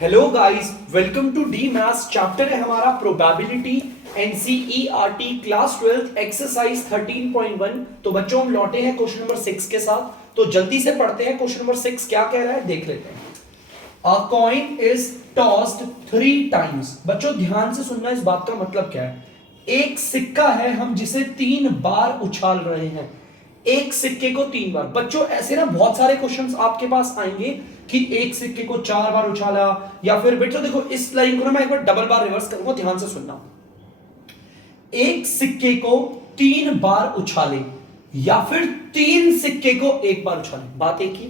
Hello guys, welcome to the maths. Chapter है हमारा probability, NCERT class 12 exercise 13.1। तो बच्चों हम लौटे हैं क्वेश्चन नंबर 6 के साथ। तो जल्दी से पढ़ते हैं क्वेश्चन नंबर 6 क्या कह रहा है, देख लेते हैं। अ कॉइन इज टॉस्ड 3 टाइम्स। बच्चों ध्यान से सुनना, इस बात का मतलब क्या है। एक सिक्का है, हम जिसे 3 बार उछाल रहे हैं। एक सिक्के को 3 बार। बच्चों ऐसे ना बहुत सारे क्वेश्चंस आपके पास आएंगे कि एक सिक्के को 4 बार उछाला, या फिर बेटा देखो इस लाइन को ना मैं एक बार डबल बार रिवर्स करूंगा, ध्यान से सुनना। एक सिक्के को 3 बार उछाले या फिर 3 सिक्के को 1 बार उछाले, बात एक ही।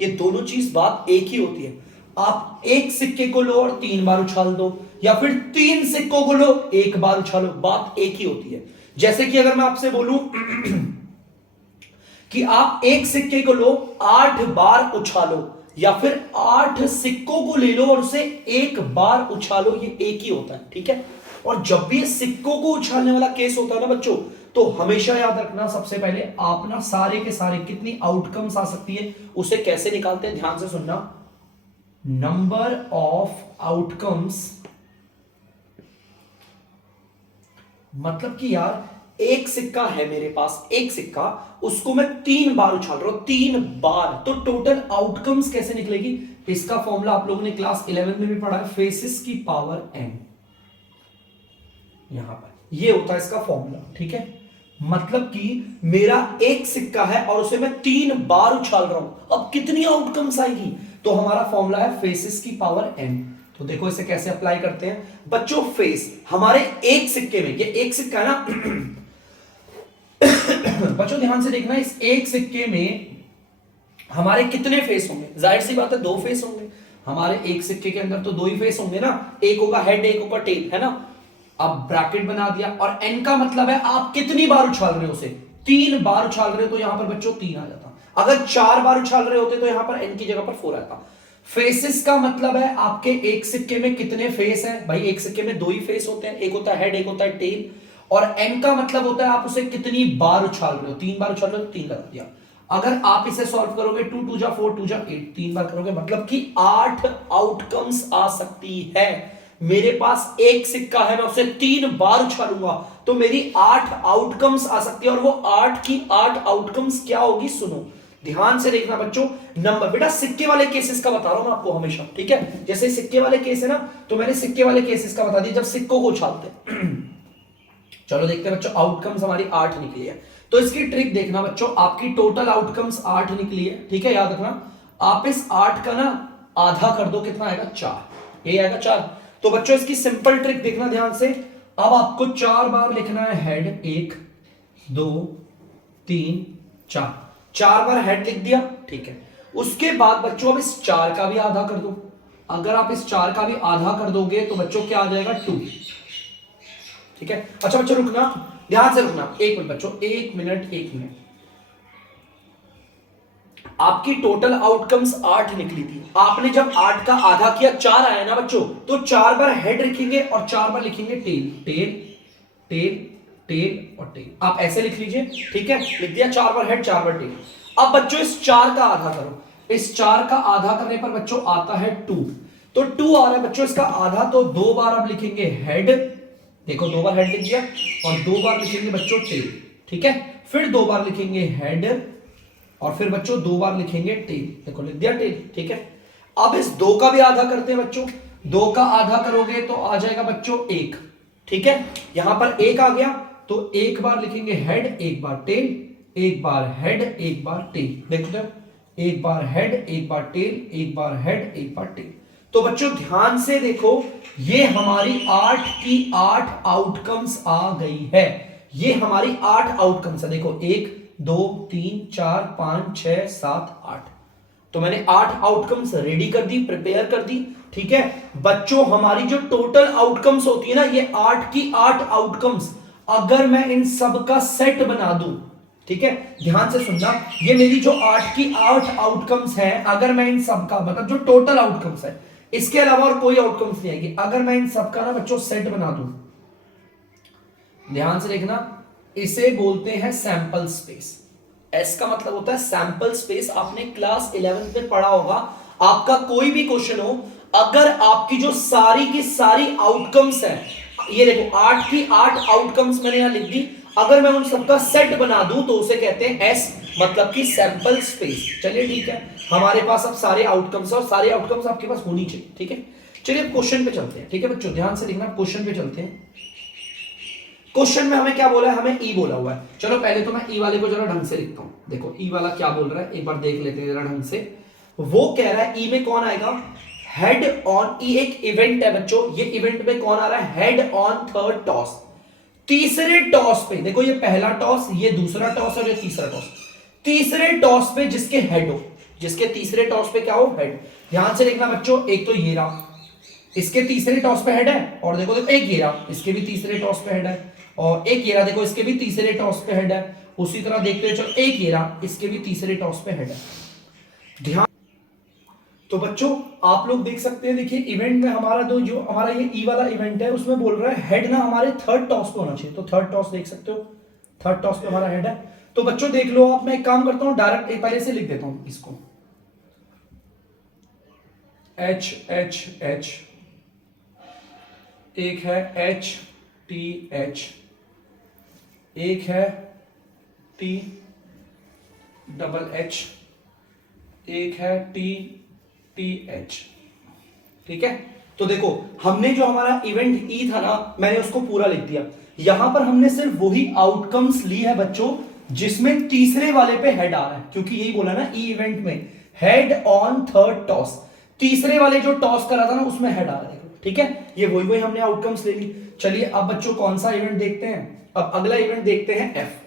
ये दोनों चीज बात एक ही होती है। आप एक सिक्के को लो और 3 बार उछाल दो, या फिर 3 सिक्कों को लो 1 बार उछालो, बात एक ही होती है। जैसे कि अगर मैं आपसे बोलूं कि आप एक सिक्के को लो 8 बार उछालो, या फिर 8 सिक्कों को ले लो और उसे 1 बार उछालो, ये एक ही होता है, ठीक है। और जब भी सिक्कों को उछालने वाला केस होता है ना बच्चों, तो हमेशा याद रखना, सबसे पहले आप ना सारे के सारे कितनी आउटकम्स आ सकती है उसे कैसे निकालते हैं, ध्यान से सुनना। नंबर ऑफ आउटकम्स, मतलब कि यार एक सिक्का है मेरे पास, एक सिक्का, उसको मैं 3 बार उछाल रहा हूं, 3 बार, तो टोटल आउटकम्स कैसे निकलेगी। इसका फॉर्मूला आप लोगों ने क्लास 11 में भी पढ़ा है, फेसिस की पावर n। यहां पर ये होता है इसका फॉर्मूला, ठीक है। मतलब कि मेरा एक सिक्का है और उसे मैं 3 बार उछाल रहा हूं, अब कितनी आउटकम्स आएगी, तो हमारा फॉर्मूला है फेसिस की पावर n। तो देखो इसे कैसे अप्लाई करते हैं बच्चों। फेस हमारे एक सिक्के में, ये एक सिक्का है ना बच्चों ध्यान से देखना, इस एक सिक्के में हमारे कितने फेस होंगे, जाहिर सी बात है 2 फेस होंगे। हमारे एक सिक्के के अंदर तो 2 ही फेस होंगे ना, एक होगा हेड, एक होगा टेल, है ना। अब ब्रैकेट बना दिया, और एन का मतलब है आप कितनी बार उछाल रहे हो उसे, 3 बार उछाल रहे हो, तो यहां पर बच्चों 3 आ जाता। अगर 4 बार उछाल रहे होते तो यहां पर एन की जगह पर 4 आता। फेसेस का मतलब है आपके एक सिक्के में कितने फेस हैं, भाई एक सिक्के में 2 ही फेस होते हैं, एक होता है हेड, एक होता है टेल। और एन का मतलब होता है आप उसे कितनी बार उछाल रहे हो, 3 बार उछाल रहे हो, 3 लगा दिया। अगर आप इसे सॉल्व करोगे 2 2 जा 4 2 जा 8, 3 बार करोगे, मतलब कि 8 आउटकम्स आ सकती है। मेरे पास एक सिक्का है, मैं उसे 3 बार उछालूंगा तो मेरी 8 आउटकम्स आ सकती है। और वो 8 की 8 आउटकम्स क्या होगी, सुनो ध्यान से देखना बच्चों। नंबर बेटा सिक्के वाले केसेस का बता रहा हूं मैं आपको हमेशा, ठीक है। जैसे सिक्के वाले केस है ना, तो मैंने सिक्के वाले केसेस का बता दिया जब सिक्कों को उछालते चलो देखते हैं बच्चों, आउटकम्स हमारी 8 निकली है। तो इसकी ट्रिक देखना बच्चों, आपकी टोटल आउटकम्स 8 निकली है, ठीक है। याद रखना, आप इस 8 का ना आधा कर दो, कितना आएगा 4, ये आएगा 4। तो बच्चों इसकी सिंपल ट्रिक देखना ध्यान से। अब आपको 4 बार लिखना है हेड, 1 2 3 4, 4 बार हेड लिख दिया, ठीक है। उसके बाद बच्चों अब इस 4 का भी आधा कर दो। अगर आप इस 4 का भी आधा कर दोगे तो बच्चों क्या आ जाएगा, 2, ठीक है। अच्छा बच्चों रुकना, ध्यान से रुकना, 1 मिनट बच्चों, 1 मिनट 1 मिनट। आपकी टोटल आउटकम्स 8 निकली थी, आपने जब 8 का आधा किया 4 आया ना बच्चों, तो 4 बार हेड लिखेंगे और 4 बार लिखेंगे टेल, टेल टेल टेल और टेल। आप ऐसे लिख लीजिए, ठीक है, लिख दिया 4 बार हेड 4 बार टेल। अब बच्चों इस 4 का आधा करो, इस 4 का आधा करने पर बच्चों आता है 2, तो 2 आ रहा है बच्चों इसका आधा, तो 2 बार अब लिखेंगे हेड, देखो 2 बार हेड लिख दिया, और 2 बार लिखेंगे बच्चों टेल, ठीक है। फिर 2 बार लिखेंगे हेड, और फिर बच्चों 2 बार लिखेंगे टेल, देखो लिख दिया टेल, ठीक है। अब इस 2 का भी आधा करते हैं बच्चों, 2 का आधा करोगे तो आ जाएगा बच्चों 1, ठीक है। यहां पर 1 आ गया, तो 1 बार लिखेंगे हेड, 1 बार टेल, 1 बार हेड 1 बार टेल, देखो तो 1 बार हेड 1 बार टेल, 1 बार हेड 1 बार टेल। तो बच्चों ध्यान से देखो, ये हमारी 8 की 8 आउटकम्स आ गई है। ये हमारी 8 आउटकम्स है, देखो 1 2 3 4 5 6 7 8। तो मैंने 8 आउटकम्स रेडी कर दी, प्रिपेयर कर दी, ठीक है। बच्चों हमारी जो टोटल आउटकम्स होती है ना, ये 8 की 8 आउटकम्स, अगर मैं इन सब का सेट बना दूं, ठीक है, ध्यान से सुनना, ये मेरी जो 8 की 8 आउटकम्स है, अगर मैं इन सब का मतलब जो टोटल आउटकम्स है, इसके अलावा और कोई आउटकम्स नहीं आएगी, अगर मैं इन सब का ना बच्चों सेट बना दूं, ध्यान से देखना, इसे बोलते हैं सैंपल स्पेस। एस का मतलब होता है सैंपल स्पेस, आपने क्लास 11 में पढ़ा होगा। आपका कोई भी क्वेश्चन हो, अगर आपकी जो सारी की सारी आउटकम्स है, ये देखो 8 की 8 आउटकम्स मैंने यहां लिख दी, अगर मैं उन सबका सेट बना दूं तो उसे कहते हैं एस, मतलब कि सैंपल स्पेस। चलिए ठीक है, हमारे पास अब सारे आउटकम्स और सारे आउटकम्स आपके पास होनी चाहिए। ठीक है, चलिए क्वेश्चन पे चलते हैं। ठीक है बच्चों, ध्यान से देखना, क्वेश्चन पे चलते हैं। क्वेश्चन में हमें क्या बोला है, हमें ई बोला हुआ है। चलो पहले तो मैं ई वाले को जरा ढंग से लिखता हूं। देखो ई वाला क्या बोल रहा है, एक बार देख लेते हैं जरा ढंग से। वो कह रहा है ई में कौन आएगा, हेड ऑन, ई एक इवेंट है बच्चों, ये इवेंट में कौन आ रहा है, हेड ऑन थर्ड टॉस, तीसरे टॉस पे। देखो ये पहला टॉस, ये दूसरा टॉस और ये तीसरा टॉस। तीसरे टॉस पे जिसके हेड हो, जिसके तीसरे टॉस पे क्या हो, हेड। ध्यान से देखना बच्चों, एक तो ये रहा, इसके तीसरे टॉस पे हेड है, और देखो देखो एक ये रहा, इसके भी तीसरे टॉस पे हेड है, और एक ये रहा, देखो इसके भी तीसरे टॉस पे हेड है। उसी तरह देखते हैं, चलो एक ये रहा, इसके भी तीसरे टॉस पे हेड है। ध्यान, तो बच्चों आप लोग देख सकते हैं, देखिए इवेंट में हमारा जो हमारा ये ई वाला इवेंट है उसमें बोल रहा है हेड ना हमारे थर्ड टॉस पे होना चाहिए। तो थर्ड टॉस देख सकते हो, थर्ड टॉस पे हमारा हेड है। तो बच्चों देख लो आप, मैं एक काम करता हूं, डायरेक्ट पहले से लिख देता हूं इसको, एच एच एच, एक है एच टी एच, एक है टी डबल एच, एक है टी टी एच। ठीक है, तो देखो हमने जो हमारा इवेंट ई था ना, मैंने उसको पूरा लिख दिया। यहां पर हमने सिर्फ वही आउटकम्स ली है बच्चों जिसमें तीसरे वाले पे हेड आ रहा है, क्योंकि यही बोला ना ई इवेंट में हेड ऑन थर्ड टॉस, तीसरे वाले जो टॉस करा था ना उसमें हेड आ रहा है। ठीक है, ये वही वही हमने आउटकम्स ले ली। चलिए अब बच्चों कौन सा इवेंट देखते हैं, अब अगला इवेंट देखते हैं एफ।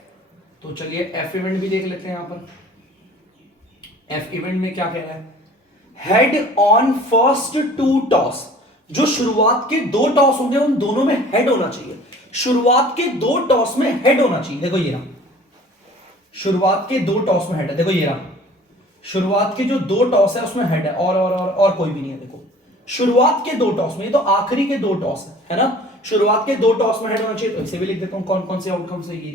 तो चलिए एफ इवेंट भी देख लेते हैं। यहां पर एफ इवेंट में क्या कह रहा है, head on first two toss, जो शुरुआत के दो टॉस होंगे उन दोनों में हेड होना चाहिए। शुरुआत के दो टॉस में हेड होना चाहिए। देखो ये रहा, शुरुआत के दो टॉस में हेड है, देखो ये रहा, शुरुआत के जो दो टॉस है उसमें हेड है, और कोई भी नहीं है। देखो शुरुआत के दो टॉस में, ये तो आखिरी के दो टॉस है ना, शुरुआत के दो टॉस में हेड होना चाहिए। तो इसे भी लिख देता हूं, कौन कौन से आउटकम्स है, ये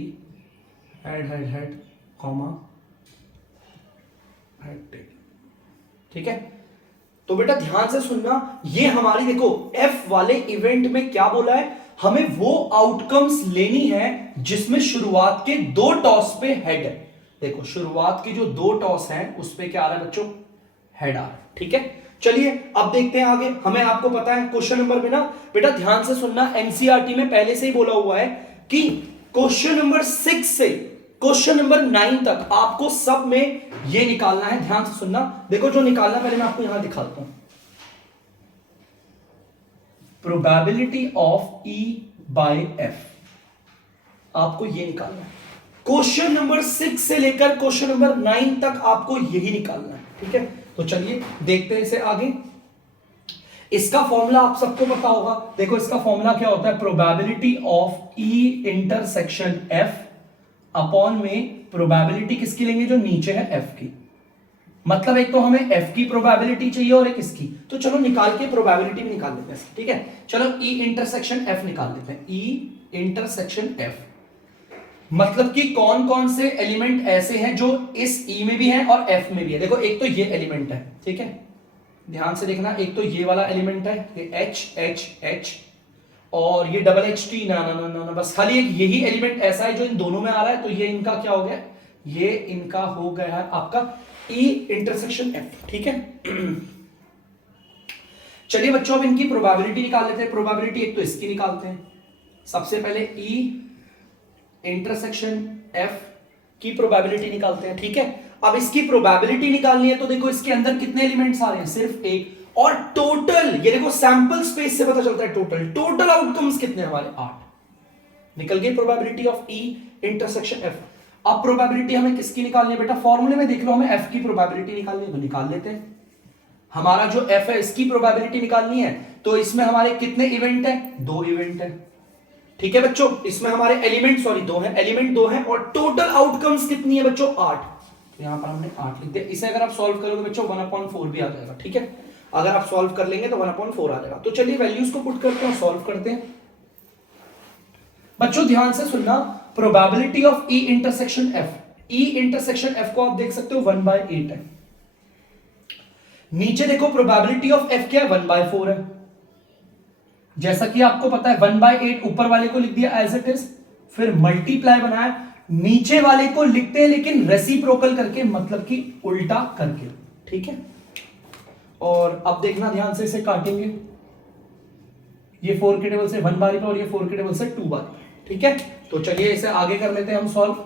head head head comma head tail. ठीक है, तो बेटा ध्यान से सुनना, ये हमारी देखो एफ वाले इवेंट में क्या बोला है, हमें वो आउटकम्स लेनी है जिसमें शुरुआत के दो टॉस पे हेड है। देखो शुरुआत की जो दो टॉस है उस पे क्या आ रहा है बच्चों, हेड आ रहा है। ठीक है, चलिए अब देखते हैं आगे। हमें आपको पता है क्वेश्चन नंबर में ना, बेटा ध्यान से सुनना, एनसीईआरटी में पहले से ही बोला हुआ है कि क्वेश्चन नंबर 6 से क्वेश्चन नंबर 9 तक आपको सब में ये निकालना है। ध्यान से सुनना, देखो जो निकालना पहले मैं आपको यहां दिखाता हूं, probability of E bye F, आपको ये निकालना है। क्वेश्चन नंबर 6 से लेकर क्वेश्चन नंबर 9 तक आपको यही निकालना है। ठीक है, तो चलिए देखते हैं इसे आगे। इसका फॉर्मूला आप सबको पता होगा, देखो इसका फॉर्मूला क्या होता है, probability of E intersection F upon में प्रोबेबिलिटी किसकी लेंगे, जो नीचे है एफ की। मतलब एक तो हमें एफ की प्रोबेबिलिटी चाहिए और एक इसकी, तो चलो निकाल के प्रोबेबिलिटी भी निकाल लेते हैं। ठीक है, चलो ई इंटरसेक्शन एफ निकाल लेते हैं। ई इंटरसेक्शन एफ मतलब कि कौन कौन से एलिमेंट ऐसे हैं जो इस ई में भी हैं और एफ में भी है। देखो एक तो ये एलिमेंट है, ठीक है, ध्यान से देखना, एक तो ये वाला एलिमेंट है, ये एच एच एच, और ये डबल एच टी, ना ना ना ना, बस खाली एक यही एलिमेंट ऐसा है जो इन दोनों में आ रहा है। तो ये इनका क्या हो गया, ये इनका हो गया है आपका ई इंटरसेक्शन एफ। ठीक है, चलिए बच्चों अब इनकी प्रोबेबिलिटी निकाल लेते हैं। प्रोबेबिलिटी एक तो इसकी निकालते हैं, सबसे पहले ई इंटरसेक्शन एफ की प्रोबेबिलिटी निकालते हैं। ठीक है, अब इसकी प्रोबेबिलिटी निकालनी है तो देखो इसके अंदर कितने एलिमेंट्स आ रहे हैं, सिर्फ एक, और टोटल ये देखो सैंपल स्पेस से पता चलता है टोटल आउटकम्स कितने हमारे, 8 निकल गई probability of E intersection F. अब प्रोबेबिलिटी हमें किसकी निकालनी है बेटा, फॉर्मूले में देख लो, हमें एफ की प्रोबेबिलिटी निकालनी है तो निकाल लेते हैं। हमारा जो एफ है इसकी प्रोबेबिलिटी निकालनी है, तो इसमें हमारे कितने इवेंट है, 2 इवेंट है। ठीक है बच्चों, इसमें हमारे एलिमेंट 2 हैं, एलिमेंट 2 हैं, और टोटल आउटकम्स कितनी है बच्चों, 8। तो यहां पर हमने 8 लिख दिया। इसे अगर आप सॉल्व करोगे बच्चों 1/4 भी आ जाएगा। ठीक है, अगर आप सॉल्व कर लेंगे तो 1/4 आ जाएगा। तो चलिए वैल्यूज को पुट करते हैं और सॉल्व करते हैं। बच्चों ध्यान से सुनना, probability of E intersection F, E intersection F को आप देख सकते हो 1/8 है। नीचे देखो प्रोबेबिलिटी ऑफ एफ क्या है, 1/4 है, जैसा कि आपको पता है 1/8 ऊपर वाले को लिख दिया एज इट इज, फिर मल्टीप्लाई बनाया, नीचे वाले को लिखते हैं लेकिन रेसिप्रोकल करके, मतलब कि उल्टा करके, ठीक है। और अब देखना ध्यान से, इसे काटेंगे, ये 4 के टेबल से 1 बारी पे और ये 4 के टेबल से 2 बारी पे, ठीक है। तो चलिए इसे आगे कर लेते हैं हम सॉल्व।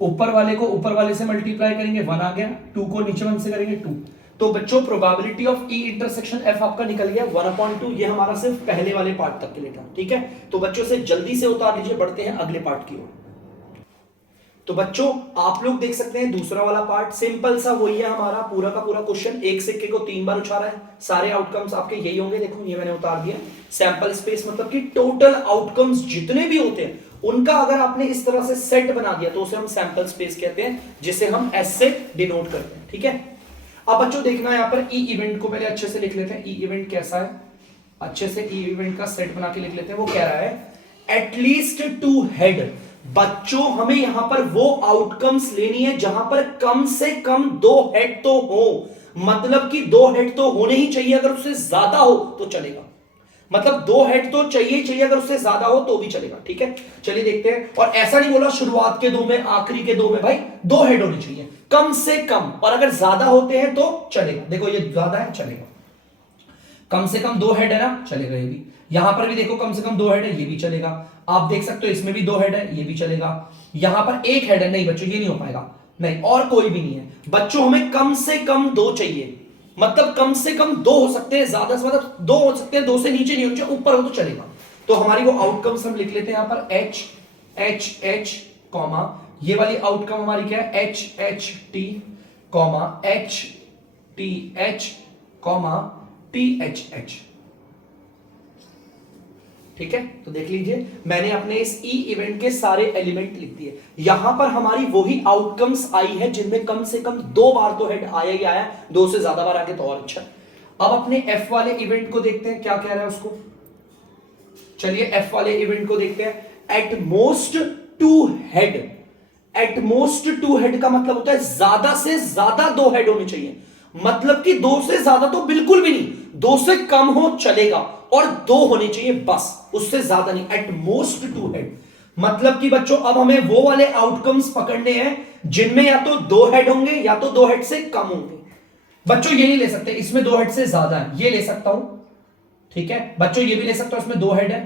ऊपर वाले को ऊपर वाले से मल्टीप्लाई करेंगे, 1 आ गया, 2 को नीचे 1 से करेंगे 2। तो बच्चों probability of E intersection F आपका निकल गया 1/2। ये हमारा सिर्फ पहले वाले पार्ट तक के लिए था, ठीक है। तो बच्चों से जल्दी से उतार लीजिए, बढ़ते हैं अगले पार्ट की ओर। तो बच्चों आप लोग देख सकते हैं दूसरा वाला पार्ट सिंपल सा वही है हमारा, पूरा का पूरा क्वेश्चन एक सिक्के को 3 बार उछाला है, सारे आउटकम्स आपके यही होंगे। देखो ये मैंने उतार दिया, सैंपल स्पेस मतलब कि टोटल आउटकम्स जितने भी होते हैं उनका अगर आपने इस तरह से सेट बना दिया तो उसे हम सैंपल स्पेस कहते हैं, जिसे हम एस से डिनोट करते हैं, ठीक है। अब बच्चों देखना यहां पर ई इवेंट को पहले अच्छे से लिख लेते हैं। ई इवेंट कैसा है, अच्छे से ई इवेंट का सेट बना के लिख लेते हैं। वो कह रहा है एटलीस्ट 2 हेड। बच्चों हमें यहां पर वो आउटकम्स लेनी है जहां पर कम से कम 2 हेड तो हो, मतलब कि 2 हेड तो होने ही चाहिए, अगर उससे ज्यादा हो तो चलेगा, मतलब 2 हेड तो चाहिए, अगर उससे ज्यादा हो तो भी चलेगा, ठीक है। चलिए देखते हैं। और ऐसा नहीं बोला शुरुआत के 2 में आखिरी के 2 में, भाई 2 हेड होने चाहिए कम से कम, और अगर ज्यादा होते हैं तो चलेगा। देखो ये ज्यादा है, चलेगा, कम से कम 2 हेड है ना, चलेगा। ये भी यहां पर भी देखो कम से कम 2 हेड है, ये भी चलेगा। आप देख सकते हो इसमें भी 2 हेड है, ये भी चलेगा। यहां पर 1 हेड है, नहीं बच्चों ये नहीं हो पाएगा, नहीं, और कोई भी नहीं है बच्चों, हमें कम से कम 2 चाहिए, मतलब कम से कम 2 हो सकते हैं, ज्यादा से मतलब 2 हो सकते हैं, 2 से नीचे नहीं होने चाहिए, ऊपर हो तो चलेगा। तो हमारी वो आउटकम्स हम लिख लेते हैं यहां पर एच एच एच कॉमा, ये वाली आउटकम हमारी क्या है, H H T comma H T H comma T H H, ठीक है। तो देख लीजिए मैंने अपने इस ई इवेंट के सारे एलिमेंट लिख दिए। यहां पर हमारी वही आउटकम्स आई है जिनमें कम से कम 2 बार तो हेड आया ही आया, 2 से ज्यादा बार आगे तो और अच्छा। अब अपने एफ वाले इवेंट को देखते हैं क्या कह रहा है उसको। चलिए एफ वाले इवेंट को देखते हैं। At most 2 head, at most 2 head का मतलब होता है ज्यादा से ज्यादा 2 हेड होने चाहिए, मतलब कि 2 से ज्यादा तो बिल्कुल भी नहीं, 2 से कम हो चलेगा और 2 होने चाहिए बस, उससे ज्यादा नहीं। एट मोस्ट 2 हेड मतलब कि बच्चों अब हमें वो वाले आउटकम्स पकड़ने हैं जिनमें या तो 2 हेड होंगे या तो 2 हेड से कम होंगे। बच्चों ये नहीं ले सकते इसमें 2 हेड से ज्यादा है, ये ले सकता हूं, ठीक है। बच्चों ये भी ले सकता हूं इसमें 2 हेड है,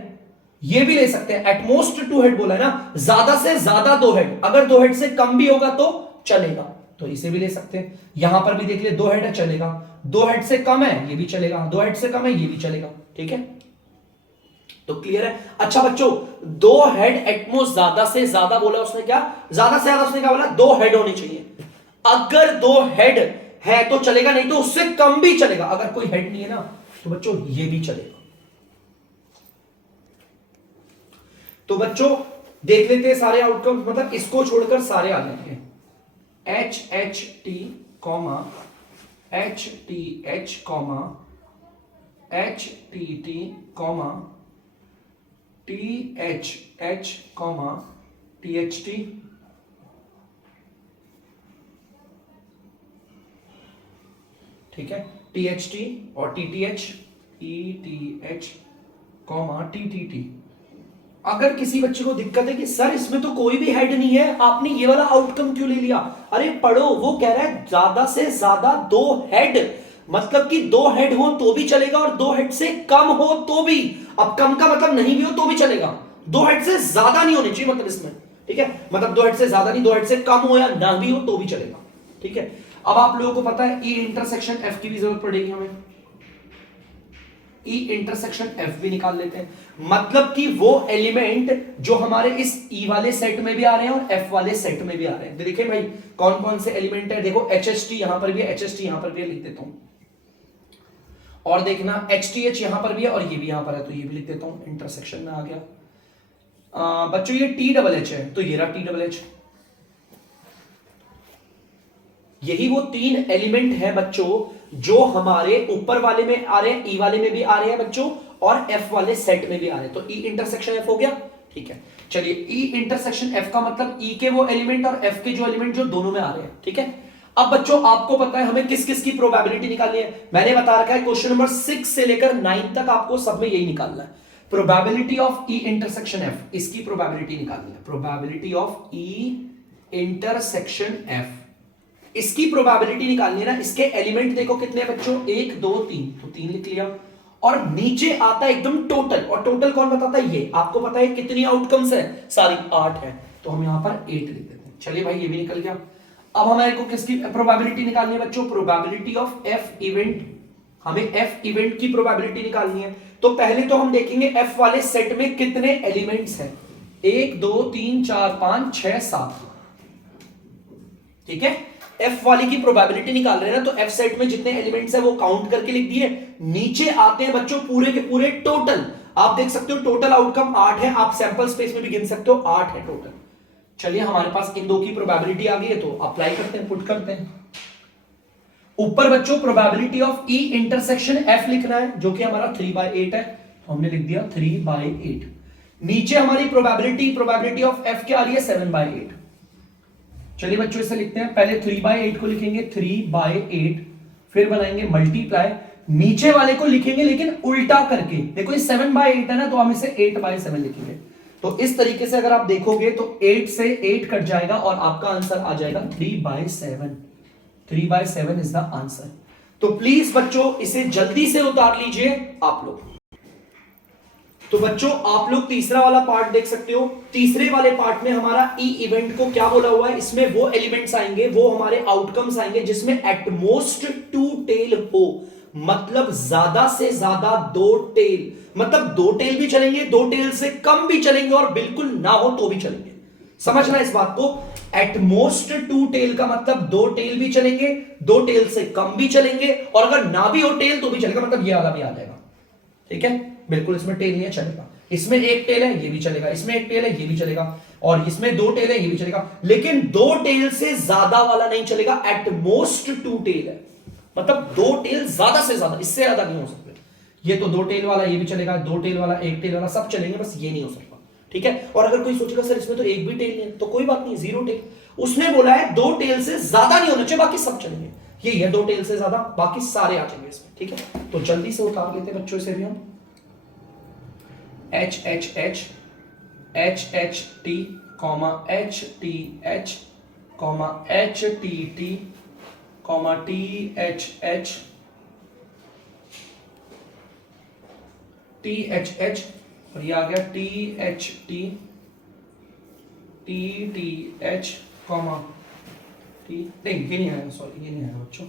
ये भी ले सकते हैं। एट मोस्ट 2 हेड बोला है ना, ज्यादा से ज्यादा 2 हेड, अगर 2 हेड से कम भी होगा तो चलेगा, तो इसे भी ले सकते हैं। यहां पर भी देख ले 2 हेड है, चलेगा। 2 हेड से कम है, ये भी चलेगा। 2 हेड से कम है, ये भी चलेगा, ठीक है। तो क्लियर है। अच्छा बच्चों 2 हेड एटमोस्ट, ज्यादा से ज्यादा बोला उसने, क्या ज्यादा से ज्यादा उसने क्या बोला, 2 हेड होने चाहिए। अगर 2 हेड है तो चलेगा, नहीं तो उससे कम भी चलेगा। अगर कोई हेड नहीं है ना तो बच्चों ये भी चलेगा। तो बच्चों देख लेते हैं सारे आउटकम, मतलब इसको छोड़कर सारे आ जाते हैं। H H T comma H T H comma H T T comma T H comma T H T, ठीक है, टी एच टी और T T H, E T H comma T T T. अगर किसी बच्चे को दिक्कत है कि सर इसमें तो कोई भी हेड नहीं है, आपने ये वाला आउटकम क्यों ले लिया, अरे पढ़ो, वो कह रहा है ज्यादा से ज्यादा 2 हेड, मतलब कि 2 हेड हो तो भी चलेगा और 2 हेड से कम हो तो भी। अब कम का मतलब नहीं भी हो तो भी चलेगा, 2 हेड से ज्यादा नहीं होने चाहिए मतलब इसमें, ठीक है। मतलब 2 हेड से ज्यादा नहीं, 2 हेड से कम हो या ना भी हो तो भी चलेगा, ठीक है। अब आप लोगों को पता है ई इंटरसेक्शन एफ की भी जरूरत पड़ेगी हमें, ई इंटरसेक्शन एफ भी निकाल लेते हैं। मतलब कि वो एलिमेंट जो हमारे इस ई वाले सेट में भी आ रहे हैं और एफ वाले सेट में भी आ रहे हैं। देखिए भाई कौन कौन से एलिमेंट है, देखो एच एच टी यहां पर भी है, एच एच टी यहां पर भी है, लिख देता हूं। और देखना एच टी एच यहां पर भी है और ये भी यहां पर है, तो ये भी लिख देता हूं, इंटरसेक्शन में आ गया। बच्चों ये टी डबल एच है, तो ये रहा टी डबल एच। यही वो 3 एलिमेंट है बच्चों जो हमारे ऊपर वाले में आ रहे हैं, ई वाले में भी आ रहे हैं बच्चों, और एफ वाले सेट में भी आ रहे हैं। तो ई इंटरसेक्शन एफ हो गया, ठीक है। चलिए ई इंटरसेक्शन एफ का मतलब ई के वो एलिमेंट और एफ के जो एलिमेंट जो दोनों में आ रहे हैं, ठीक है। अब बच्चों आपको पता है हमें किस किस की प्रोबेबिलिटी निकालनी है, मैंने बता रखा है क्वेश्चन नंबर 6 से लेकर 9 तक आपको सब में यही निकालना है। Probability of E intersection F, इसकी प्रोबेबिलिटी निकालनी है। Probability of E intersection F, इसकी प्रोबेबिलिटी निकालनी है ना। इसके एलिमेंट देखो कितने बच्चों, 1 2 3, तो 3 लिख लिया। और नीचे आता है एकदम टोटल, और टोटल कौन बताता है, ये आपको पता है कितनी आउटकम्स है, सारी 8 है, तो हम यहां पर 8 लिख देते हैं। चलिए भाई ये भी निकल गया। अब हमारे को किसकी प्रोबेबिलिटी निकालनी है बच्चों, प्रोबेबिलिटी ऑफ एफ इवेंट, हमें एफ इवेंट की प्रोबेबिलिटी निकालनी है। तो पहले तो हम देखेंगे एफ वाले सेट में कितने एलिमेंट्स हैं, 1 2 3 4 5 6 7, ठीक है। एफ वाली की प्रोबेबिलिटी निकाल रहे हैं ना, तो एफ सेट में जितने एलिमेंट्स है वो काउंट करके लिख दिए। नीचे आते हैं बच्चों पूरे के पूरे टोटल, आप देख सकते हो टोटल आउटकम 8 है, आप सैंपल स्पेस में भी गिन सकते हो, 8 है टोटल। चलिए हमारे पास इन दो की प्रोबेबिलिटी आ गई है, तो अप्लाई करते हैं, पुट करते हैं। ऊपर बच्चों probability of E intersection F लिखना है, जो कि हमारा 3/8 है, तो हमने लिख दिया 3/8। नीचे हमारी प्रोबेबिलिटी ऑफ एफ क्या आ रही है, 7/8। चलिए बच्चों इसे लिखते हैं, पहले 3/8 को लिखेंगे 3/8, फिर बनाएंगे मल्टीप्लाई, नीचे वाले को लिखेंगे लेकिन उल्टा करके। देखो ये 7/8 है ना, तो हम इसे 8/7 लिखेंगे। तो इस तरीके से अगर आप देखोगे तो 8 से 8 कट जाएगा और आपका आंसर आ जाएगा 3/7। 3/7 इज द आंसर। तो प्लीज बच्चों इसे जल्दी से उतार लीजिए आप लोग। तो बच्चों आप लोग तीसरा वाला पार्ट देख सकते हो। तीसरे वाले पार्ट में हमारा ई इवेंट को क्या बोला हुआ है, इसमें वो एलिमेंट्स आएंगे, वो हमारे आउटकम्स आएंगे जिसमें एटमोस्ट 2 टेल हो, मतलब ज्यादा से ज्यादा 2 टेल, मतलब 2 टेल भी चलेंगे, 2 टेल से कम भी चलेंगे, और बिल्कुल ना हो तो भी चलेंगे। समझना इस बात को, एटमोस्ट 2 टेल का मतलब 2 टेल भी चलेंगे, 2 टेल से कम भी चलेंगे, और अगर ना भी हो टेल तो भी चलेगा, मतलब ये वाला भी आ जाएगा, ठीक है। बिल्कुल इसमें टेल नहीं है, चलेगा। इसमें 1 टेल है, ये भी चलेगा, इसमें 1 टेल है, ये भी चलेगा, और इसमें 2 टेल है, ये भी चलेगा, लेकिन 2 टेल से ज्यादा वाला नहीं चलेगा। एटमोस्ट 2 टेल है, मतलब 2 टेल ज्यादा से ज्यादा, इससे ज्यादा नहीं हो सकते। ये तो 2 टेल वाला, ये भी चलेगा, 2 टेल वाला, 1 टेल वाला, सब चलेंगे, बस ये नहीं हो सकता, ठीक है। और अगर कोई सोचेगा सर इसमें तो 1 भी टेल नहीं है, तो कोई बात नहीं, 0 टेल। उसने बोला है 2 टेल से ज्यादा नहीं होना चाहिए, बाकी सब चलेंगे। ये है 2 टेल से ज्यादा, बाकी सारे आ जाएंगे इसमें, ठीक है। तो जल्दी से उतार लेते हैं बच्चों इसे भी हम। H H H H H T comma H T H comma H T T comma T H H T H H, और ये आ गया T H T T T H comma T, नहीं ये नहीं आया, सॉरी ये नहीं आया बच्चों,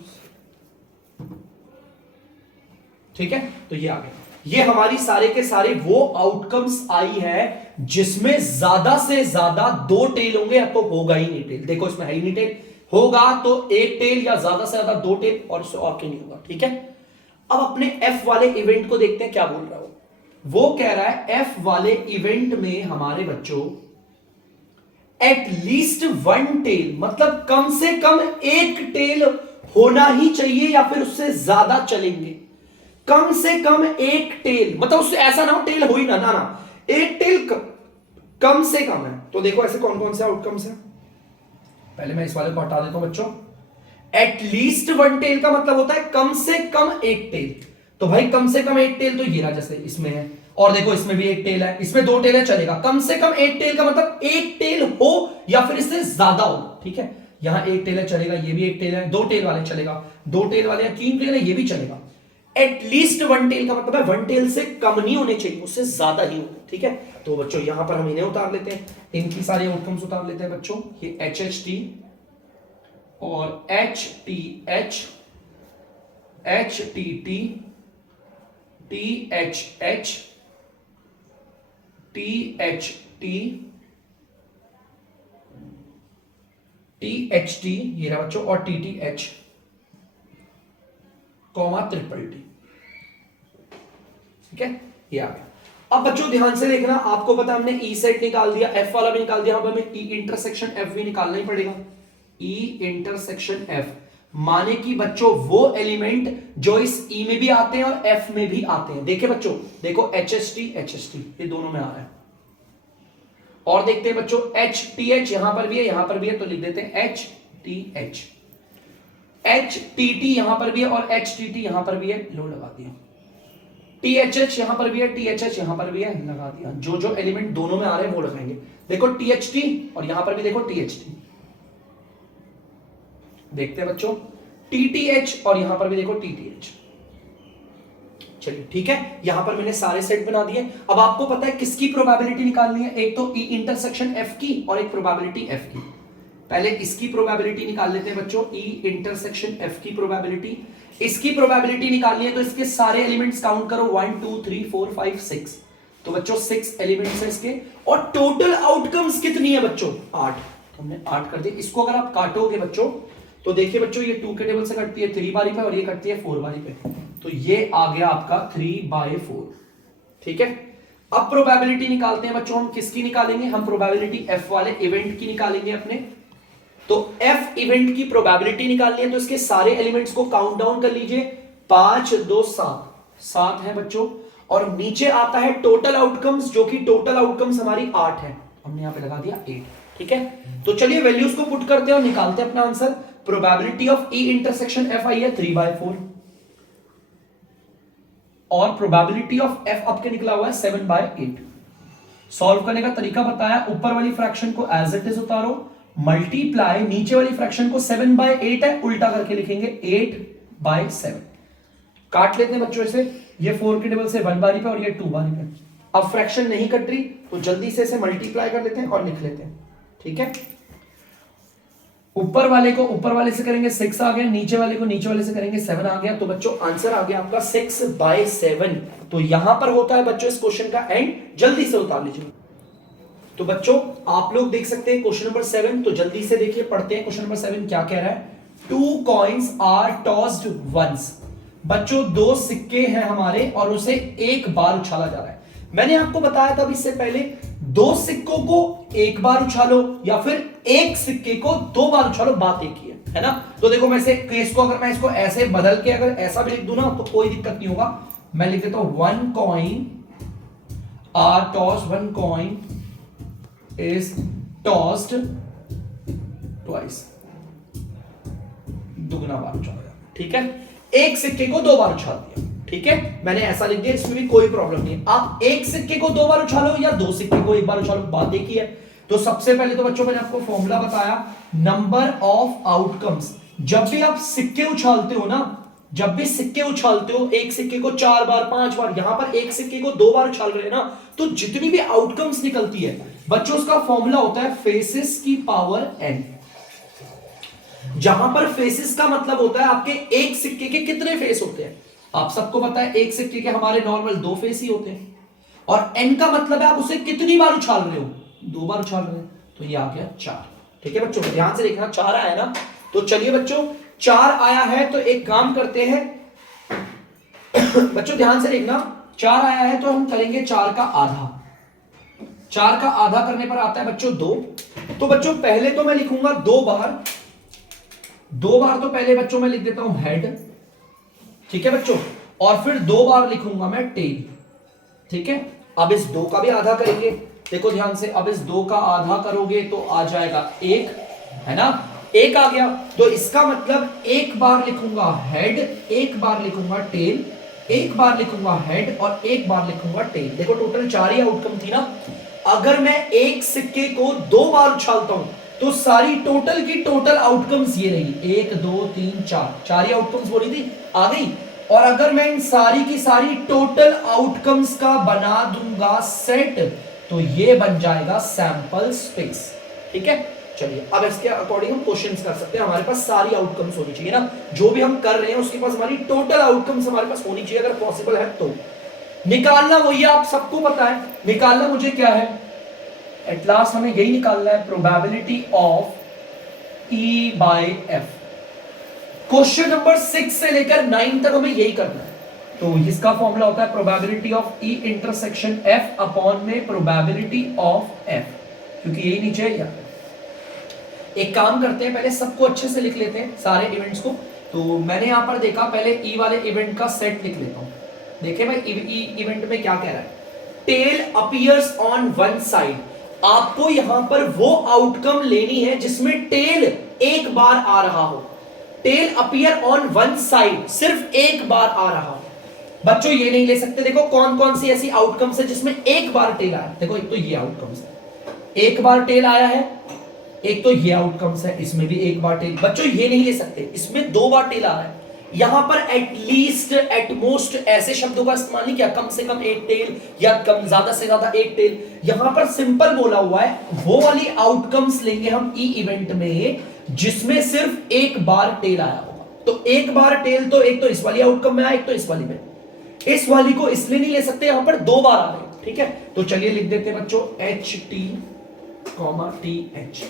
ठीक है। तो ये आ गया, ये हमारी सारे के सारे वो आउटकम्स आई है जिसमें ज्यादा से ज्यादा 2 टेल होंगे, या तो होगा ही नहीं टेल। देखो इसमें है ही नहीं टेल, होगा तो 1 टेल या ज्यादा से ज्यादा 2 टेल, और इससे और क्यों नहीं होगा, ठीक है। अब अपने एफ वाले इवेंट को देखते हैं क्या बोल रहा है वो कह रहा है एफ वाले इवेंट में हमारे बच्चों एटलीस्ट 1 टेल, मतलब कम से कम 1 टेल होना ही चाहिए, या फिर उससे ज्यादा चलेंगे। कम से कम 1 टेल, मतलब उससे ऐसा ना हो टेल हो ही ना, ना 1 टेल कम से कम है। तो देखो ऐसे कौन कौन से आउटकम्स हैं, पहले मैं इस वाले को हटा देता हूं बच्चों। एटलीस्ट 1 टेल का मतलब होता है कम से कम 1 टेल, तो भाई कम से कम 1 टेल तो ये रहा, जैसे इसमें है, और देखो इसमें भी 1 टेल है, इसमें 2 टेल है, चलेगा। कम से कम 1 टेल का मतलब 1 टेल हो या फिर इससे ज्यादा हो, ठीक है। यहां 1 टेल है, चलेगा, ये भी 1 टेल है, 2 टेल वाले चलेगा, 2 टेल वाले या 3 टेल है, ये भी चलेगा। एटलीस्ट 1 टेल का मतलब है 1 टेल से कम नहीं होने चाहिए, उससे ज्यादा ही होने, ठीक है। तो बच्चों यहां पर हम इन्हें उतार लेते हैं, इनकी सारी आउटकम्स उतार लेते हैं बच्चों। ये एच एच टी और H T H, H T T, T H H, T H T, T H T, ये रहा बच्चों, और T T H comma triple T, ठीक है। ये आ गया। अब बच्चों ध्यान से देखना, आपको पता हमने ई सेट निकाल दिया, एफ वाला भी निकाल दिया, अब हमें ई इंटरसेक्शन एफ भी निकालना ही पड़ेगा। ई इंटरसेक्शन एफ माने कि बच्चों वो एलिमेंट जो इस ई में भी आते हैं और एफ में भी आते हैं। देखिए बच्चों, देखो एच एच टी ये दोनों में आ रहा है, और देखते हैं बच्चों एच टी एच यहां पर भी है, यहां पर भी है, तो लिख देते हैं H T H. H T T यहां पर भी है और एच टी टी यहां पर भी है, लो लगा दिया। टी एच एच यहां पर भी है, टी एच एच यहां पर भी है, लगा दिया। जो जो एलिमेंट दोनों में आ रहे हैं वो लगाएंगे। देखो टी एच टी और यहां पर भी देखो टी एच टी, देखते हैं बच्चों, टी टी एच और यहां पर भी देखो टी टी एच। चलिए ठीक है, यहां पर मैंने सारे सेट बना दिए। अब आपको पता है किसकी प्रोबेबिलिटी निकालनी है, एक तो ई इंटरसेक्शन एफ की और एक प्रोबेबिलिटी एफ की। पहले इसकी प्रोबेबिलिटी निकाल लेते हैं बच्चों, ई इंटरसेक्शन एफ की प्रोबेबिलिटी। इसकी प्रोबेबिलिटी निकालनी है तो इसके सारे एलिमेंट्स काउंट करो, 1 2 3 4 5 6। तो बच्चों 6 एलिमेंट्स है इसके, और टोटल आउटकम्स कितनी है बच्चों, 8। हमने 8 कर दिया। इसको अगर आप काटोगे बच्चों तो देखिए बच्चों, ये 2 के टेबल से कटती है 3 बारी पे और ये कटती है 4 बारी पे, तो ये आ गया आपका 3/4। ठीक है, अब प्रोबेबिलिटी निकालते हैं बच्चों। हम किसकी निकालेंगे, हम प्रोबेबिलिटी एफ वाले इवेंट की निकालेंगे अपने। तो एफ इवेंट की प्रोबेबिलिटी निकालनी है तो इसके सारे एलिमेंट्स को काउंट डाउन कर लीजिए, 5 2 7 है बच्चों। और नीचे आता है टोटल आउटकम्स, जो कि टोटल आउटकम्स हमारी 8 है, हमने यहां पे लगा दिया 8। ठीक है, तो चलिए वैल्यूज को पुट करते हैं और निकालते हैं अपना answer. Probability of E intersection F I है 3/4 और प्रोबेबिलिटी ऑफ एफ आपके निकला हुआ है 7/8। सॉल्व करने का तरीका बताया, ऊपर वाली फ्रैक्शन को एज इट इज उतारो, मल्टीप्लाई नीचे वाली फ्रैक्शन को 7/8 है, उल्टा करके लिखेंगे 8/7। काट लेते हैं बच्चों इसे, ये 4 के टेबल से 1 बारी पे और ये 2 बारी पे। अब फ्रैक्शन नहीं कट रही तो जल्दी से इसे मल्टीप्लाई कर लेते हैं और लिख लेते हैं। ठीक है, ऊपर वाले को ऊपर वाले से करेंगे 6 आ गया, नीचे वाले को नीचे वाले से करेंगे 7 आ गया। तो बच्चों आंसर आ गया आपका 6/7। तो यहां पर होता है बच्चों इस क्वेश्चन का एंड, जल्दी से उतार लीजिए। तो बच्चों आप लोग देख सकते हैं क्वेश्चन नंबर 7, तो जल्दी से देखिए पढ़ते हैं क्वेश्चन नंबर 7 क्या कह रहा है। 2 कॉइन्स आर टॉस्ड वंस। बच्चों 2 सिक्के हैं हमारे और उसे एक बार उछाला जा रहा है। मैंने आपको बताया था इससे पहले, 2 सिक्कों को एक बार उछालो या फिर एक सिक्के को 2 बार उछालो, बात एक ही है ना। तो देखो मैं इसे केस को, अगर मैं इसको ऐसे बदल के अगर ऐसा भी लिख दूं ना तो कोई दिक्कत नहीं होगा। मैं लिख देता हूं 1 coin are tossed, 1 coin is tossed twice, दुगना बार उछाला गया। ठीक है, एक सिक्के को 2 बार उछाल दिया। ठीक है, मैंने ऐसा लिख दिया, इसमें भी कोई प्रॉब्लम नहीं है। आप एक सिक्के को 2 बार उछालो या 2 सिक्के को 1 बार उछालो, बात एक ही है। तो सबसे पहले तो बच्चों मैंने आपको फॉर्मूला बताया, नंबर ऑफ आउटकम्स। जब भी आप सिक्के उछालते हो ना, जब भी सिक्के उछालते हो, एक सिक्के को 4 बार 5 बार, यहां पर एक सिक्के को 2 बार उछाल रहे हैं ना, तो जितनी भी आउटकम्स निकलती है बच्चों उसका फॉर्मूला होता है फेसेस की पावर n। जहां पर फेसेस का मतलब होता है आपके एक सिक्के के कितने फेस होते हैं। आप सबको पता है एक सिक्के के हमारे नॉर्मल 2 फेस ही होते हैं, और n का मतलब है आप उसे कितनी बार उछाल रहे हो, 2 बार उछाल रहे हैं। तो ये आ गया 4। ठीक है बच्चों, ध्यान से देखना, 4 आया ना। तो चलिए बच्चों 4 आया है तो एक काम करते हैं बच्चों, ध्यान से देखना, 4 आया है तो हम करेंगे 4 का आधा। 4 का आधा करने पर आता है बच्चों 2। तो बच्चों पहले तो मैं लिखूंगा 2 बार, 2 बार तो पहले बच्चों मैं लिख देता हूं हेड। ठीक है बच्चों, और फिर 2 बार लिखूंगा मैं टेल। ठीक है, अब इस 2 का भी आधा करेंगे। देखो ध्यान से, अब इस 2 का आधा करोगे तो आ जाएगा 1, है ना, 1 आ गया। तो इसका मतलब 1 बार लिखूंगा हेड, 1 बार लिखूंगा टेल, 1 बार लिखूंगा हेड और 1 बार लिखूंगा टेल। देखो टोटल 4 ही आउटकम थी ना। अगर मैं एक सिक्के को 2 बार उछालता हूं तो सारी टोटल की टोटल आउटकम्स ये रही, 1 2 3 4, 4 ही आउटकम्स बोली थी, आ गई। और अगर मैं इन सारी की सारी टोटल आउटकम्स का बना दूंगा सेट, तो ये बन जाएगा सैंपल स्पेस। ठीक है, चलिए अब इसके अकॉर्डिंग हम क्वेश्चंस कर सकते हैं। हमारे पास सारी आउटकम्स होनी चाहिए ना, जो भी हम कर रहे हैं उसके पास हमारी टोटल आउटकम्स हमारे पास होनी चाहिए, अगर पॉसिबल है तो। निकालना वही आप सबको पता है, निकालना मुझे क्या है, एट लास्ट हमें यही निकालना है, probability of E by F। Question number 6 से लेकर 9 तक हमें यही करना है। तो इसका फॉर्मूला होता है probability of E intersection F upon में प्रोबेबिलिटी ऑफ F, क्योंकि यही नीचे है। एक काम करते हैं, पहले सबको अच्छे से लिख लेते हैं सारे इवेंट्स को। तो मैंने यहां पर देखा, पहले E वाले इवेंट का सेट लिख लेता हूं। देखिए भाई E इवेंट में क्या कह रहा है, tail appears on one side. आपको यहां पर वो आउटकम लेनी है जिसमें टेल एक बार आ रहा हो। Tail appear on one side, सिर्फ एक बार आ रहा हो। बच्चों ये नहीं ले सकते, देखो कौन कौन सी ऐसी आउटकम्स है जिसमें एक बार टेल आया। देखो एक तो ये आउटकम्स है, एक बार टेल आया है, एक तो ये आउटकम्स है, इसमें भी एक बार टेल। बच्चों ये नहीं ले सकते, इसमें दो बार टेल आ रहा है। यहां पर एटलीस्ट, एटमोस्ट ऐसे शब्दों का इस्तेमाल नहीं किया, कम से कम एक टेल या कम ज्यादा से ज्यादा एक टेल। यहां पर सिंपल बोला हुआ है, वो वाली आउटकम्स लेंगे हम ई इवेंट में जिसमें सिर्फ एक बार टेल आया होगा। तो एक बार टेल तो एक तो इस वाली आउटकम में आया, एक तो इस वाली में। इस वाली को इसलिए नहीं ले सकते, यहां पर दो बार आ रहे हैं, ठीक है। तो चलिए लिख देते हैं बच्चों H T comma T H.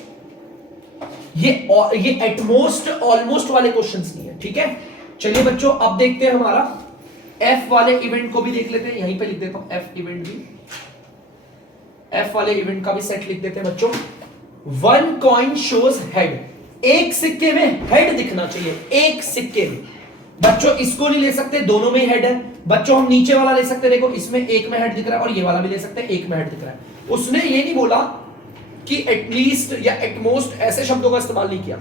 ये एटमोस्ट ऑलमोस्ट वाले क्वेश्चंस नहीं है, ठीक है। चलिए बच्चों अब देखते हैं हमारा एफ वाले इवेंट को भी देख लेते हैं, यहीं पे लिख देता हूं एफ इवेंट भी, एफ वाले इवेंट का भी सेट लिख देते हैं बच्चों। वन कॉइन शोज हेड, एक सिक्के में हेड दिखना चाहिए, एक सिक्के में। बच्चों इसको नहीं ले सकते, दोनों में ही हेड है। बच्चों हम नीचे वाला ले सकते हैं, देखो इसमें एक में हेड दिख रहा है, और ये वाला भी ले सकते हैं, एक में हेड दिख रहा है। उसने ये नहीं बोला कि एटलीस्ट या एटमोस्ट ऐसे शब्दों का इस्तेमाल नहीं किया,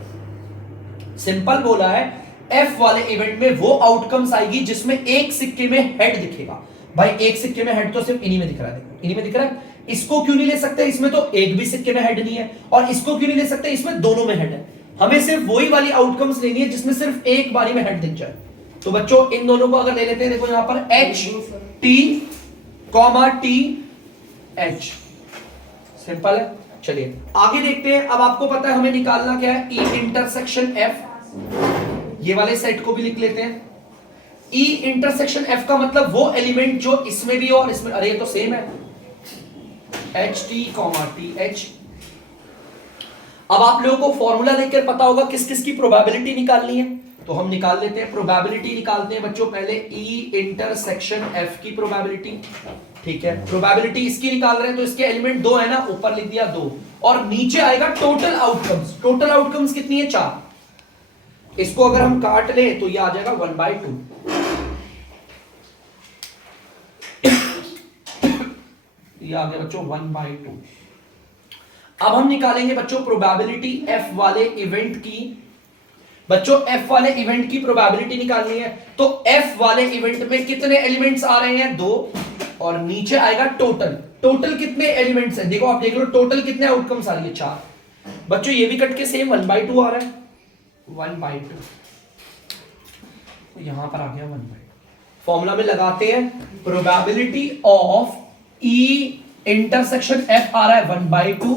सिंपल बोला है एफ वाले इवेंट में वो आउटकम्स आएगी जिसमें एक सिक्के में हेड दिखेगा। भाई एक सिक्के में हेड तो सिर्फ इन्हीं में दिख रहा है, देखो इन्हीं में दिख रहा है। इसको क्यों नहीं ले सकते, इसमें तो एक भी सिक्के में हेड नहीं है। और इसको क्यों नहीं ले सकते, इसमें दोनों में हेड है। हमें सिर्फ वही वाली आउटकम्स लेनी है जिसमें सिर्फ एक बारी में हेड दिख जाए। तो बच्चों इन दोनों को अगर ले लेते हैं, देखो यहां पर H T comma T H, simple है। चलिए आगे देखते हैं। अब आपको पता है हमें निकालना क्या है, ई इंटरसेक्शन एफ। ये वाले सेट को भी लिख लेते हैं। ई इंटरसेक्शन एफ का मतलब वो एलिमेंट जो इसमें भी हो और इसमें, अरे ये तो सेम है, H T comma T H. अब आप लोगों को फॉर्मूला देखकर पता होगा किस किस की प्रोबेबिलिटी निकालनी है, तो हम निकाल लेते हैं। प्रोबेबिलिटी निकालते हैं बच्चों पहले, ई इंटरसेक्शन एफ की प्रोबेबिलिटी, ठीक है। प्रोबेबिलिटी इसकी निकाल रहे हैं तो इसके एलिमेंट दो है ना, ऊपर लिख दिया दो, और नीचे आएगा टोटल आउटकम्स। टोटल आउटकम्स कितनी है, 4। इसको अगर हम काट ले तो ये आ जाएगा 1/2। ये आ गया बच्चों 1/2। अब हम निकालेंगे बच्चों प्रोबेबिलिटी एफ वाले इवेंट की। बच्चों एफ वाले इवेंट की प्रोबेबिलिटी निकालनी है, तो एफ वाले इवेंट में कितने एलिमेंट्स आ रहे हैं, 2, और नीचे आएगा टोटल। टोटल कितने एलिमेंट्स हैं, देखो आप देख लो टोटल कितने आउटकम्स आ रही है, 4। बच्चों ये भी कट के सेम 1/2 आ रहा है, 1/2। तो यहां पर आ गया 1/2। फॉर्मूला में लगाते हैं, probability of E intersection F आ रहा है 1/2,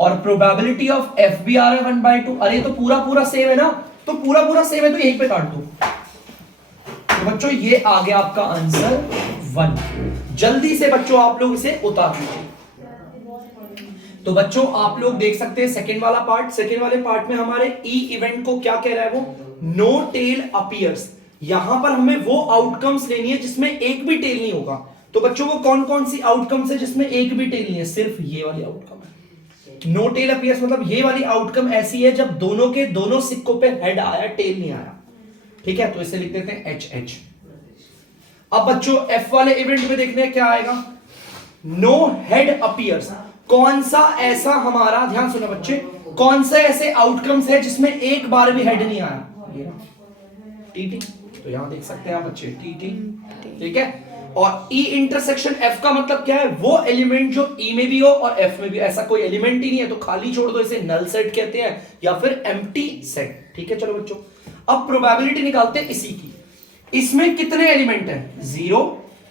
और प्रोबेबिलिटी ऑफ एफ भी आ रहा है 1/2। अरे तो पूरा पूरा सेम है ना, तो पूरा पूरा सेम है तो यहीं पे काट दो। तो बच्चों ये आ गया आपका आंसर 1। जल्दी से बच्चों आप लोग इसे उतार दीजिए। तो बच्चों आप लोग देख सकते हैं सेकंड वाला पार्ट। सेकंड वाले पार्ट में हमारे ई इवेंट को क्या कह रहा है, वो नो टेल अपीयर्स। यहां पर हमें वो आउटकम्स लेनी है जिसमें एक भी टेल नहीं होगा। तो बच्चों वो कौन कौन सी आउटकम्स है जिसमें एक भी टेल नहीं है, सिर्फ ये वाली आउटकम है। नो टेल अपीयर्स मतलब ये वाली आउटकम ऐसी है जब दोनों के दोनों सिक्कों पे हेड आया, टेल नहीं आया, ठीक है। तो इसे लिख देते हैं एच एच। अब बच्चों एफ वाले इवेंट में देखने क्या आएगा, नो हेड अपीयर्स। कौन सा ऐसा हमारा, ध्यान सुनो बच्चे, कौन सा ऐसे आउटकम्स है जिसमें एक बार भी हेड नहीं आया, ये टी टी। तो यहां देख सकते हैं आप बच्चे टी टी, ठीक है। और ई इंटरसेक्शन एफ का मतलब क्या है, वो एलिमेंट जो ई में भी हो और एफ में भी। ऐसा कोई एलिमेंट ही नहीं है तो खाली छोड़ दो, इसे नल सेट कहते हैं या फिर एम्प्टी सेट, ठीक है। चलो बच्चों अब प्रोबेबिलिटी निकालते हैं इसी की। इसमें कितने एलिमेंट हैं, 0,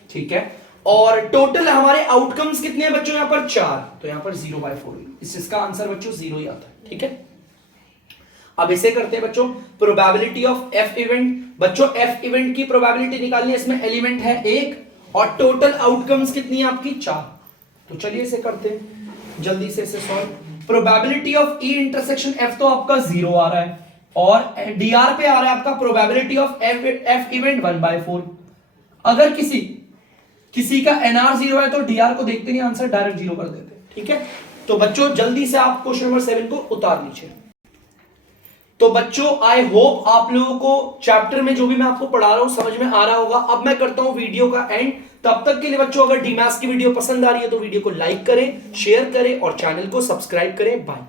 ठीक है। और टोटल हमारे आउटकम्स कितने हैं बच्चों, यहां पर 4, तो यहां पर 0/4। इसका आंसर बच्चों 0 ही आता है, ठीक है। अब इसे करते हैं बच्चों प्रोबेबिलिटी ऑफ एफ इवेंट। बच्चों एफ इवेंट की प्रोबेबिलिटी निकालनी है, इसमें एलिमेंट है 1 और टोटल आउटकम्स कितनी है आपकी, 4। तो चलिए इसे करते हैं जल्दी से, इसे solve. Probability of E intersection F तो आपका 0 आ रहा है, और डीआर पे आ रहा है आपका प्रोबेबिलिटी ऑफ एफ इवेंट 1/4। अगर किसी का एनआर 0 है तो डीआर को देखते नहीं, आंसर डायरेक्ट 0 कर देते, ठीक है। तो बच्चों जल्दी से आप क्वेश्चन नंबर 7 को उतार लीजिए। तो बच्चों आई होप आप लोगों को चैप्टर में जो भी मैं आपको पढ़ा रहा हूं समझ में आ रहा होगा। अब मैं करता हूं वीडियो का एंड। तब तक के लिए बच्चों अगर डीमैथ्स की वीडियो पसंद आ रही है तो वीडियो को लाइक करें, शेयर करें और चैनल को सब्सक्राइब करें। बाय।